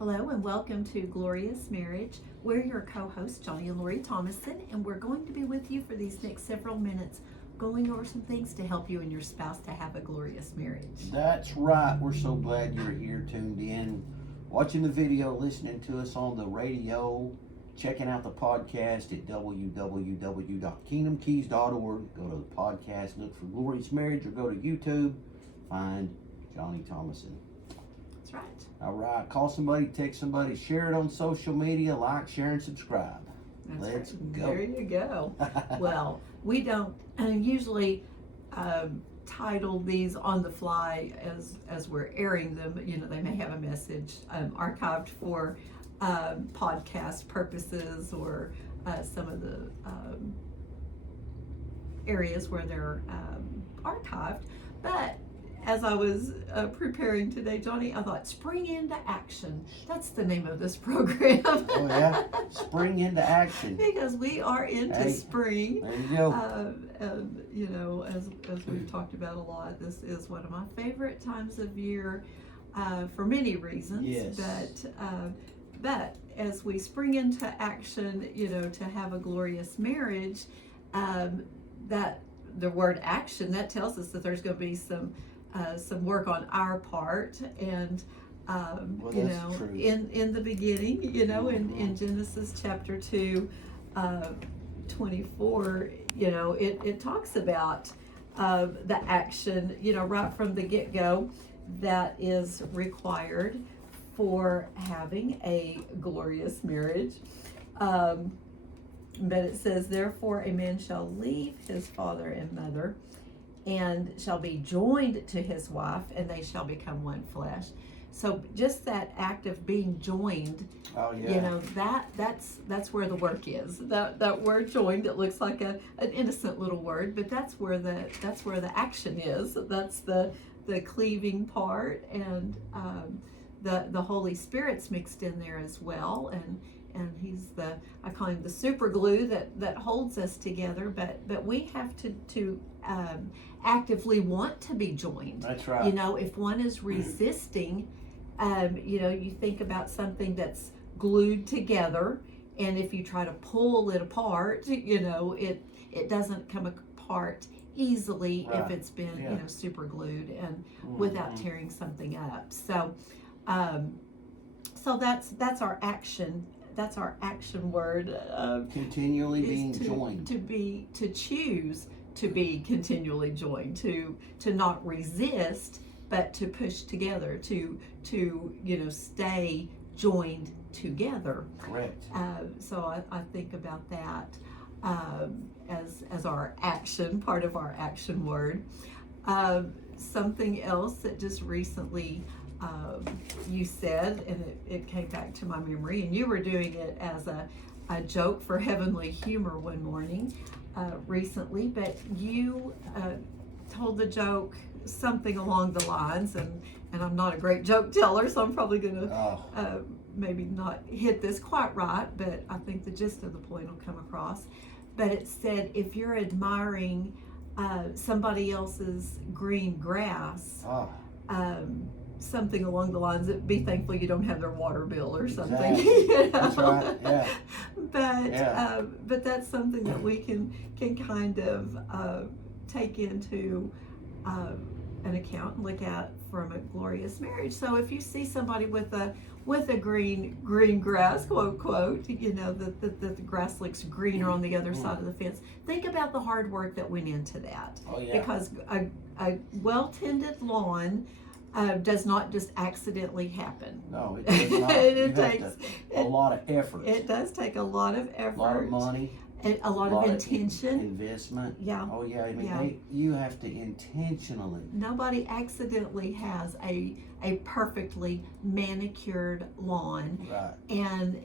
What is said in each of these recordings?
Hello and welcome to Glorious Marriage. We're your co-hosts, Johnny and Lori Thomason, and we're going to be with you for these next several minutes, going over some things to help you and your spouse to have a glorious marriage. That's right. We're so glad you're here, tuned in, watching the video, listening to us on the radio, checking out the podcast at www.kingdomkeys.org. Go to the podcast, look for Glorious Marriage, or go to YouTube, find Johnny Thomason. That's right. All right. Call somebody, text somebody, share it on social media, like, share, and subscribe. That's Let's right. go. There you go. Well, we don't usually title these on the fly as we're airing them. You know, they may have a message archived for podcast purposes or some of the areas where they're archived. But as I was preparing today, Johnny, I thought Spring into Action. That's the name of this program. Oh, yeah? Spring into action. Because we are into spring. There you go. And, you know, as we've talked about a lot, this is one of my favorite times of year for many reasons. Yes. But as we spring into action, you know, to have a glorious marriage, that the word action, that tells us that there's going to be some work on our part, and Well, you that's know, true. in the beginning, you know, in Mhm. Genesis chapter 2, 24, you know, it talks about the action, you know, right from the get-go that is required for having a glorious marriage. But it says, therefore a man shall leave his father and mother and shall be joined to his wife, and they shall become one flesh. So just that act of being joined, Oh, yeah. you know, that's where the work is. That word joined, it looks like an innocent little word, but that's where the action is. That's the cleaving part, and the Holy Spirit's mixed in there as well, and he's I call him the super glue that holds us together, but we have to actively want to be joined. That's right. You know, if one is resisting, you know, you think about something that's glued together, and if you try to pull it apart, you know, it doesn't come apart easily Right. if it's been, Yeah. you know, super glued and without tearing something up. So that's our action. That's our action word. Continually being is joined. to choose to be continually joined, to not resist, but to push together, to you know, stay joined together. Correct. So I think about that as our action, part of our action word. Something else that just recently you said, and it came back to my memory, and you were doing it as a joke for Heavenly Humor one morning recently, but you told the joke something along the lines, and I'm not a great joke teller, so I'm probably going to maybe not hit this quite right, but I think the gist of the point will come across. But it said, if you're admiring somebody else's green grass, something along the lines of, be thankful you don't have their water bill or something. Exactly. You know? That's right. Yeah. But that's something that we can kind of take into an account and look at from a glorious marriage. So if you see somebody with a green grass, quote, you know, that the grass looks greener on the other side of the fence, think about the hard work that went into that. Oh, yeah. Because a well-tended lawn does not just accidentally happen. No, it does not. It takes a lot of effort. It does take a lot of effort. A lot of money. A lot of intention. Investment. Yeah. Oh, yeah. I mean, Yeah. you have to intentionally. Nobody accidentally has a perfectly manicured lawn. Right. And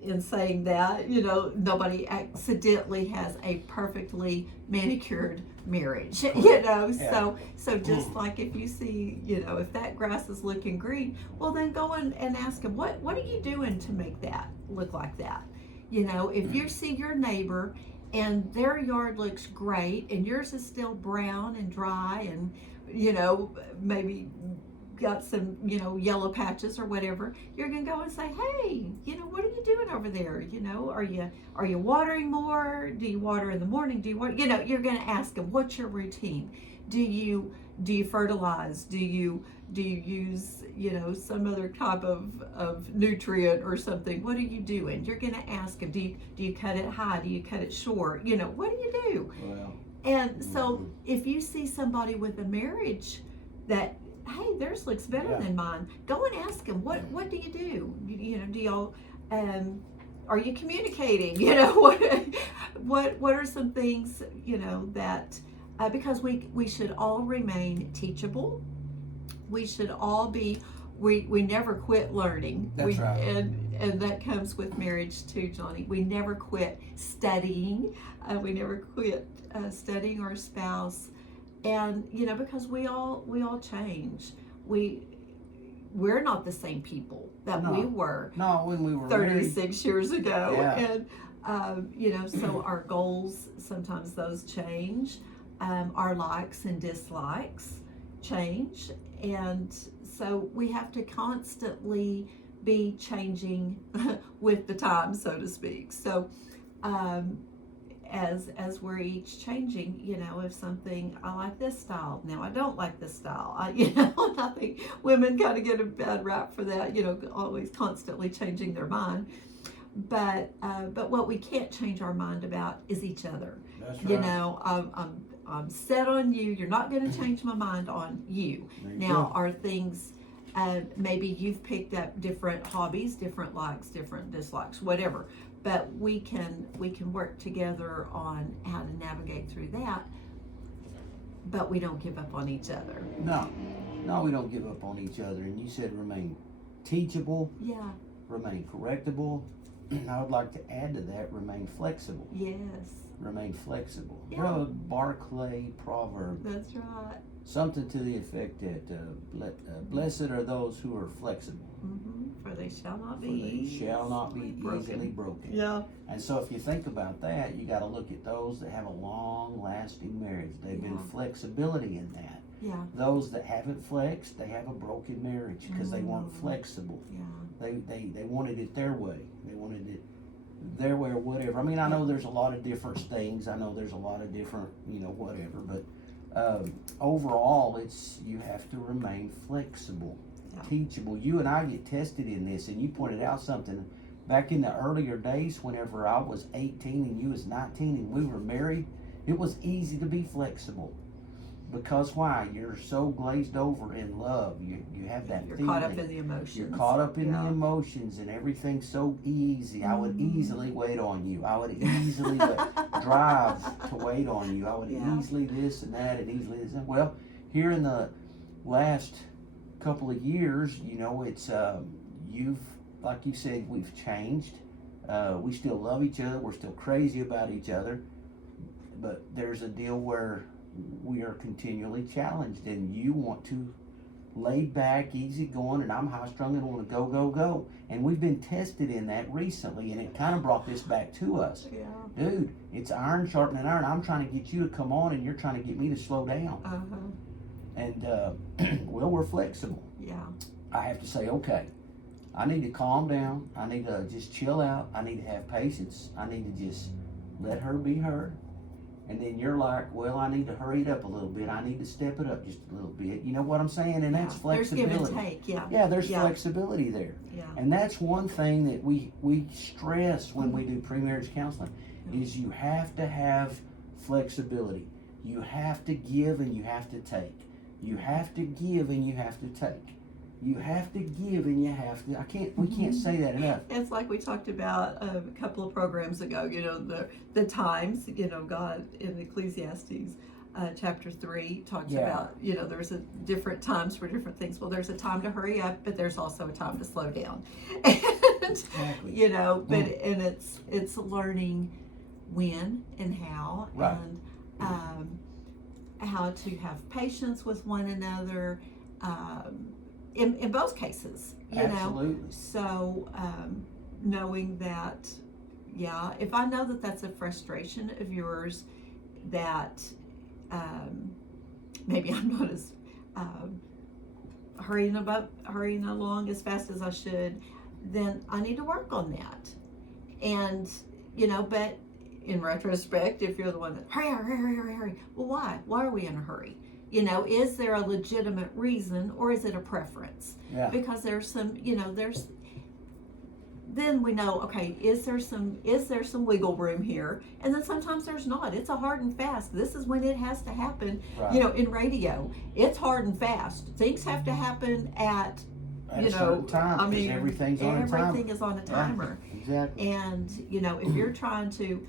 in saying that, you know, nobody accidentally has a perfectly manicured marriage. You know, Yeah. so just like if you see, you know, if that grass is looking green, well then go and ask them, what are you doing to make that look like that? You know, if you see your neighbor and their yard looks great and yours is still brown and dry and, you know, maybe got some, yellow patches or whatever, you're going to go and say, hey, what are you doing over there? Are you watering more? Do you water in the morning? Do you water? You're going to ask them, what's your routine? Do you fertilize? Do you use, some other type of nutrient or something? What are you doing? You're going to ask them, do you cut it high? Do you cut it short? What do you do? Well, and so if you see somebody with a marriage that, hey, theirs looks better than mine, go and ask them, what do you do? Do y'all, are you communicating? What are some things, that, because we should all remain teachable. We should all be, we never quit learning. That's right. And that comes with marriage too, Johnny. We never quit studying. We never quit studying our spouse. And, because we all change. We're not the same people that we were. No, when we were 36 years ago. Yeah. And, so our goals, sometimes those change. Our likes and dislikes change. And so we have to constantly be changing with the time, so to speak. So as we're each changing, if something, I like this style, now I don't like this style. And I think women kind of get a bad rap for that, always constantly changing their mind. But what we can't change our mind about is each other. That's right. I'm set on you. You're not going to change my mind on you. Now, are things, maybe you've picked up different hobbies, different likes, different dislikes, whatever. But we can work together on how to navigate through that. But we don't give up on each other. No, we don't give up on each other. And you said remain teachable. Yeah. Remain correctable. I would like to add to that, remain flexible. Yes. Remain flexible. Yeah. Brother Barclay proverb. That's right. Something to the effect that blessed are those who are flexible. Mm-hmm. For they shall not For be. they shall not be easily broken. Yeah. And so if you think about that, you got to look at those that have a long-lasting marriage. They've been flexibility in that. Yeah. Those that haven't flexed, they have a broken marriage because they weren't flexible. Yeah. They wanted it their way. They wanted it their way or whatever. I mean, I know there's a lot of different things. I know there's a lot of different, whatever. But overall, it's you have to remain flexible, teachable. You and I get tested in this, and you pointed out something. Back in the earlier days, whenever I was 18 and you was 19 and we were married, it was easy to be flexible. Because why? You're so glazed over in love. You have that You're feeling. caught up in the emotions. You're caught up in the emotions, and everything's so easy. I would easily wait on you. I would easily drive to wait on you. I would easily this and that and easily this. Well, here in the last couple of years, it's you've, like you said, we've changed. We still love each other. We're still crazy about each other. But there's a deal where we are continually challenged, and you want to lay back, easy going, and I'm high strung and want to go, go, go. And we've been tested in that recently, and it kind of brought this back to us. Yeah. Dude, it's iron sharpening iron. I'm trying to get you to come on, and you're trying to get me to slow down. And well, we're flexible. Yeah. I have to say, okay, I need to calm down. I need to just chill out. I need to have patience. I need to just let her be her. And then you're like, well, I need to hurry it up a little bit. I need to step it up just a little bit. You know what I'm saying? And that's flexibility. There's give and take, Yeah, there's flexibility there. Yeah. And that's one thing that we stress when we do pre-marriage counseling is you have to have flexibility. You have to give and you have to take. You have to give and you have to take. You have to give and you have to. We can't say that enough. It's like we talked about a couple of programs ago. The times. God in Ecclesiastes chapter 3 talks about. There's a different times for different things. Well, there's a time to hurry up, but there's also a time to slow down. And, exactly. And it's learning when and how, and how to have patience with one another. In both cases, Absolutely. So knowing that, if I know that that's a frustration of yours, that maybe I'm not as hurrying along as fast as I should, then I need to work on that. And but in retrospect, if you're the one that hurry, well, why are we in a hurry? Is there a legitimate reason, or is it a preference? Yeah. Because there's some, then we know, okay, is there some wiggle room here? And then sometimes there's not. It's a hard and fast. This is when it has to happen. Right. In radio, it's hard and fast. Things have to happen at a certain time. I mean, everything is on a timer. Yeah, exactly. And if you're trying to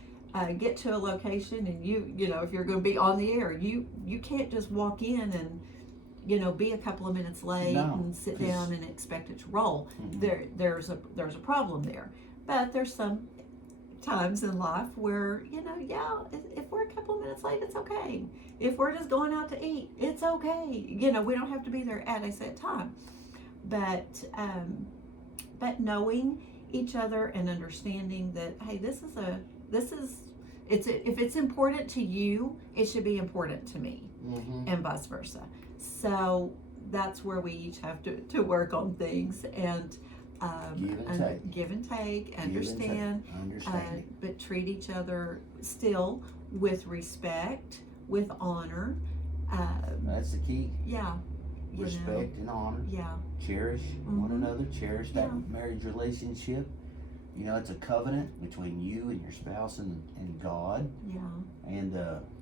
get to a location, and if you're going to be on the air, you can't just walk in and be a couple of minutes late and sit down and expect it to roll. Mm-hmm. There's a problem there. But there's some times in life where if we're a couple of minutes late, it's okay. If we're just going out to eat, it's okay. We don't have to be there at a set time. But knowing each other and understanding that, hey, if it's important to you, it should be important to me, Mm-hmm. and vice versa. So that's where we each have to work on things and give and take, understand, but treat each other still with respect, with honor. That's the key. Yeah. Respect and honor. Yeah. Cherish one another. Cherish that marriage relationship. It's a covenant between you and your spouse and God. Yeah. And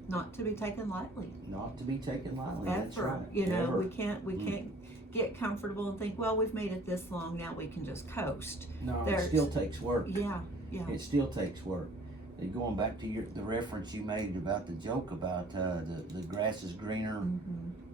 not to be taken lightly. Not to be taken lightly. Ever. That's right. Ever. We can't get comfortable and think, well, we've made it this long, now we can just coast. No, it still takes work. Yeah. It still takes work. And going back to the reference you made about the joke about the grass is greener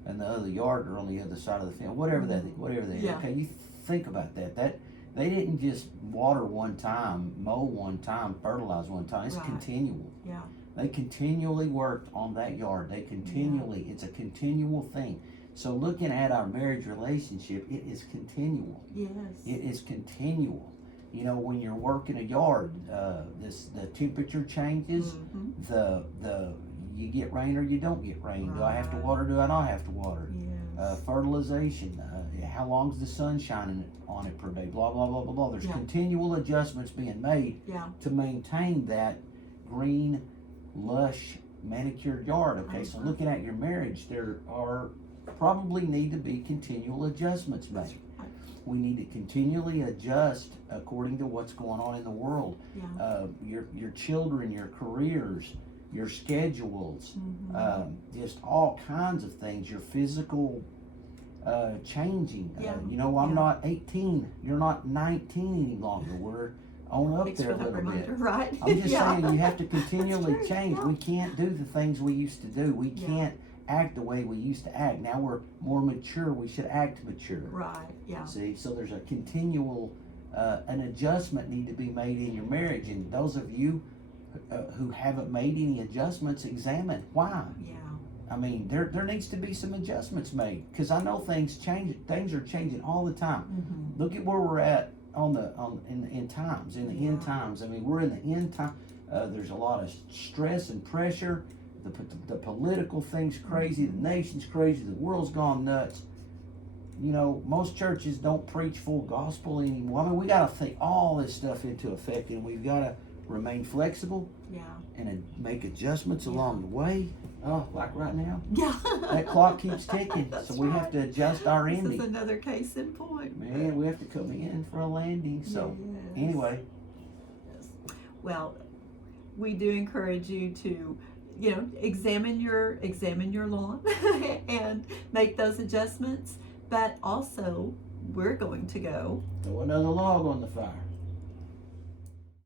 and the other yard are on the other side of the fence. Whatever that is. Yeah. Okay, you think about that. They didn't just water one time, mow one time, fertilize one time. It's continual. Yeah. They continually worked on that yard. It's a continual thing. So looking at our marriage relationship, it is continual. Yes. It is continual. When you're working a yard, the temperature changes. You get rain or you don't get rain. Right. Do I have to water? Do I not have to water? Yes. Fertilization. How long's the sun shining on it per day? Blah blah blah blah blah. There's continual adjustments being made to maintain that green, lush, manicured yard. Okay, so looking at your marriage, there are probably need to be continual adjustments made. We need to continually adjust according to what's going on in the world. Your children, your careers, your schedules, just all kinds of things. Your physical changing. I'm not 18. You're not 19 any longer. We're on up there a little bit. Right? I'm just saying you have to continually change. We can't do the things we used to do. We can't act the way we used to act. Now we're more mature. We should act mature. Right. Yeah. See, so there's a continual an adjustment need to be made in your marriage. And those of you who haven't made any adjustments, examine why. Yeah. I mean, there needs to be some adjustments made, because I know things change. Things are changing all the time. Look at where we're at in the end times. I mean, we're in the end time. There's a lot of stress and pressure. The political thing's crazy. The nation's crazy. The world's gone nuts. Most churches don't preach full gospel anymore. I mean, we got to think all this stuff into effect, and we've got to remain flexible. Yeah. And make adjustments along the way. Oh, like right now. Yeah. That clock keeps ticking, so we have to adjust our ending. This is another case in point. Man, we have to come in for a landing. So anyway. Yes. Well, we do encourage you to, examine your lawn and make those adjustments. But also, we're going to go Throw another log on the fire.